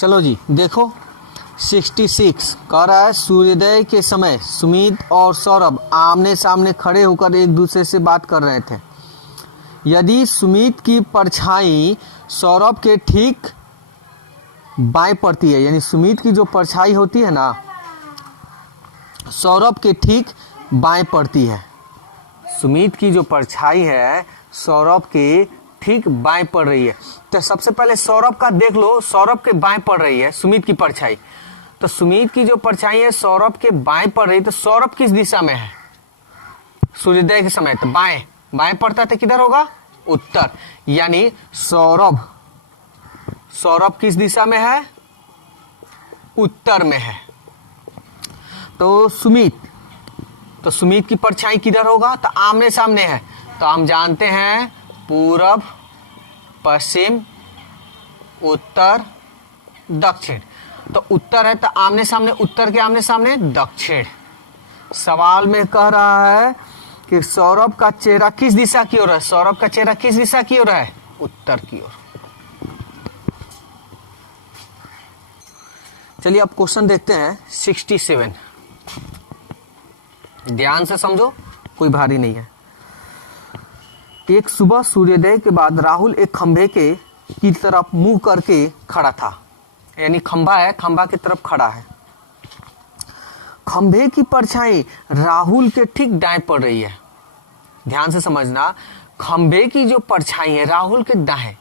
चलो जी देखो 66 कह रहा है सूर्योदय के समय सुमित और सौरभ आमने सामने खड़े होकर एक दूसरे से बात कर रहे थे। यदि सुमित की परछाई सौरभ के ठीक बाएं पड़ती है, यानी सुमित की जो परछाई होती है ना सौरभ के ठीक बाएं पड़ती है, सुमित की जो परछाई है सौरभ के ठीक बाएं पड़ रही है। तो सबसे पहले सौरभ का देख लो, सौरभ के बाएं पड़ रही है सुमित की परछाई, तो सुमित की जो परछाई है सौरभ के बाएं पड़ रही है, तो सौरभ किस दिशा में है सूर्योदय के समय? तो बाएं, बाएं पड़ता है तो किधर होगा? उत्तर। यानी सौरभ किस दिशा में है? उत्तर में है। तो सुमित की परछाई किधर होगा? तो आमने सामने है, तो हम जानते हैं पूरब पश्चिम उत्तर दक्षिण, तो उत्तर है तो आमने सामने, उत्तर के आमने सामने दक्षिण। सवाल में कह रहा है कि सौरभ का चेहरा किस दिशा की ओर है? सौरभ का चेहरा किस दिशा की ओर है? उत्तर की ओर। चलिए अब क्वेश्चन देखते हैं 67। ध्यान से समझो, कोई भारी नहीं है। एक सुबह सूर्योदय के बाद राहुल एक खंभे की तरफ मुंह करके खड़ा था, यानी खंभा है, खंभा की तरफ खड़ा है। खंभे की परछाई राहुल के ठीक दाएं पड़ रही है। ध्यान से समझना, खंभे की जो परछाई है राहुल के दाएं,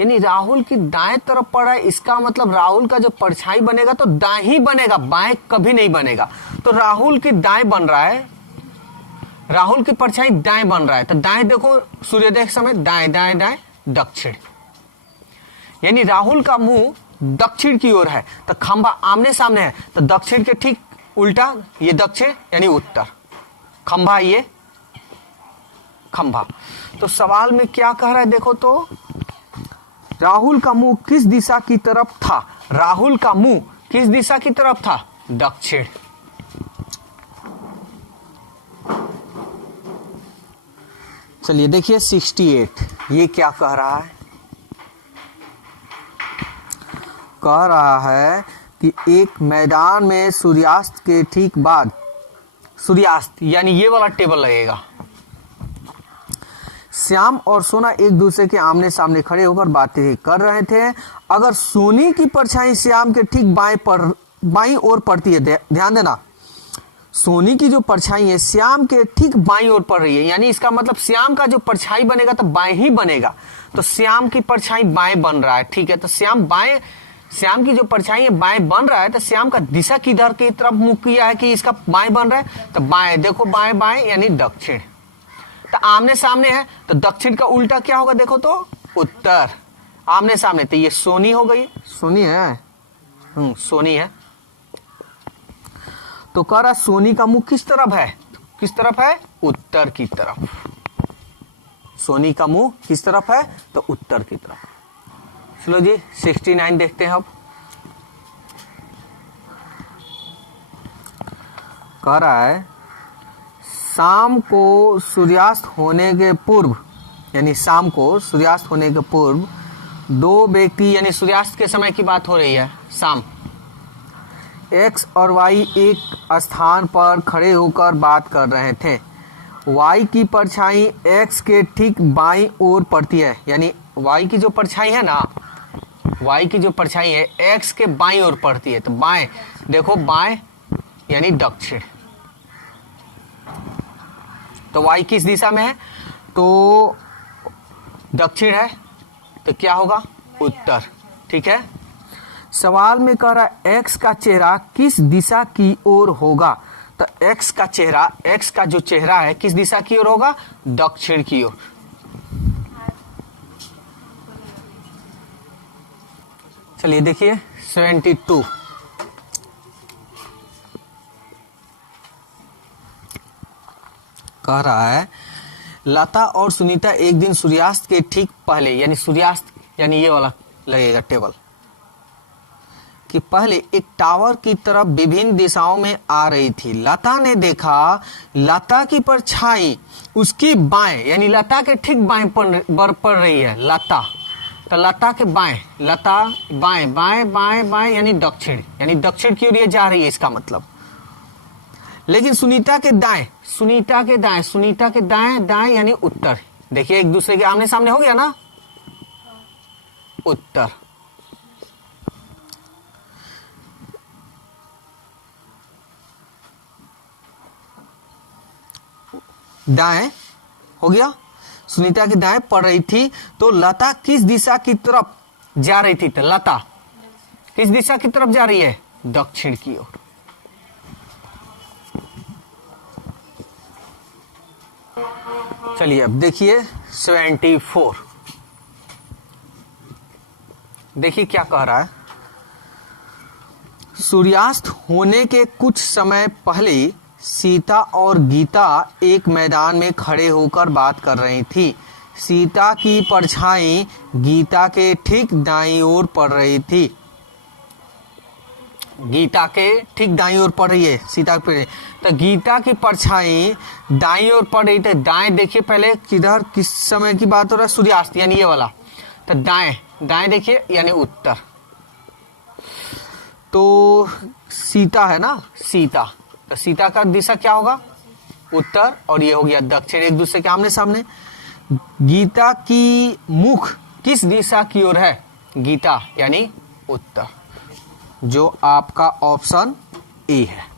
यानी राहुल की दाएं तरफ पड़ रहा है, इसका मतलब राहुल का जो परछाई बनेगा तो दाएं ही बनेगा, बाएं कभी नहीं बनेगा। तो राहुल की दाएं बन रहा है, राहुल की परछाई दाएं बन रहा है, तो दाएं देखो सूर्योदय के समय दाएं दाएं दाएं दक्षिण, यानी राहुल का मुंह दक्षिण की ओर है, तो खंभा आमने सामने है, तो दक्षिण के ठीक उल्टा ये दक्षिण यानी उत्तर, खंभा ये खंभा। तो सवाल में क्या कह रहा है देखो तो, राहुल का मुंह किस दिशा की तरफ था? राहुल का मुंह किस दिशा की तरफ था? दक्षिण। चलिए देखिए 68, ये क्या कह रहा है? कह रहा है कि एक मैदान में सूर्यास्त के ठीक बाद, सूर्यास्त यानी ये वाला टेबल लगेगा, श्याम और सोना एक दूसरे के आमने सामने खड़े होकर बातें कर रहे थे। अगर सोनी की परछाई श्याम के ठीक बाईं ओर पड़ती है, ध्यान देना, सोनी की जो परछाई है श्याम के ठीक बाईं ओर पड़ रही है, यानी इसका मतलब श्याम का जो परछाई बनेगा तो बाएं ही बनेगा, तो श्याम की परछाई बाएं बन रहा है। ठीक है, तो श्याम की जो परछाई है बाएं बन रहा है, तो श्याम का दिशा किधर की तरफ मुख किया है कि इसका बाएं बन रहा है? तो बाएं, देखो बाएं बाएं यानी दक्षिण। तो आमने सामने है, तो दक्षिण का उल्टा क्या होगा देखो तो? उत्तर। आमने सामने, तो ये सोनी हो गई, सोनी है, सोनी है। तो कह रहा सोनी का मुंह किस तरफ है? किस तरफ है? उत्तर की तरफ। सोनी का मुंह किस तरफ है? तो उत्तर की तरफ। चलो जी 69 देखते हैं अब। कह रहा है शाम को सूर्यास्त होने के पूर्व, यानी शाम को सूर्यास्त होने के पूर्व दो व्यक्ति, यानी सूर्यास्त के समय की बात हो रही है, शाम, एक्स और वाई एक स्थान पर खड़े होकर बात कर रहे थे। वाई की परछाई एक्स के ठीक बाईं ओर पड़ती है, यानी वाई की जो परछाई है ना, वाई की जो परछाई है एक्स के बाईं ओर पड़ती है, तो बाएं देखो, बाएं यानी दक्षिण। तो वाई किस दिशा में है? तो दक्षिण है, तो क्या होगा? उत्तर। ठीक है, सवाल में कह रहा है एक्स का चेहरा किस दिशा की ओर होगा? तो एक्स का चेहरा, एक्स का जो चेहरा है किस दिशा की ओर होगा? दक्षिण की ओर। चलिए देखिए 72। कह रहा है लता और सुनीता एक दिन सूर्यास्त के ठीक पहले, यानी सूर्यास्त यानी ये वाला लगेगा टेबल, कि पहले एक टावर की तरफ विभिन्न दिशाओं में आ रही थी। लता ने देखा लता की परछाई उसकी बाएं, यानी लता के ठीक बाएं पड़ रही है। लता तो लता के बाएं, लता बाएं बाएं बाएं बाएं यानी दक्षिण, यानी दक्षिण की ओर ये जा रही है इसका मतलब। लेकिन सुनीता के दाएं, सुनीता के दाएं, सुनीता के दाएं दाएं यानी उत्तर। देखिए एक दूसरे के आमने सामने हो गया ना, उत्तर। दाएं हो गया, सुनीता की दाएं पड़ रही थी, तो लता किस दिशा की तरफ जा रही थी? तो लता किस दिशा की तरफ जा रही है? दक्षिण की ओर। चलिए अब देखिए 74, देखिए क्या कह रहा है। सूर्यास्त होने के कुछ समय पहले सीता और गीता एक मैदान में खड़े होकर बात कर रही थी। सीता की परछाई गीता के ठीक दाईं ओर पड़ रही थी। गीता के ठीक दाईं ओर पड़ रही है सीता पे, तो गीता की परछाई दाईं ओर पड़ रही थी। दाएं देखिए पहले किधर, किस समय की बात हो रहा है? सूर्यास्त यानी ये वाला। तो दाएं, दाएं देखिए यानी उत्तर। तो सीता है ना, सीता, तो सीता का दिशा क्या होगा? उत्तर, और ये हो गया दक्षिण, एक दूसरे के आमने सामने। गीता की मुख किस दिशा की ओर है? गीता यानी उत्तर, जो आपका ऑप्शन ए है।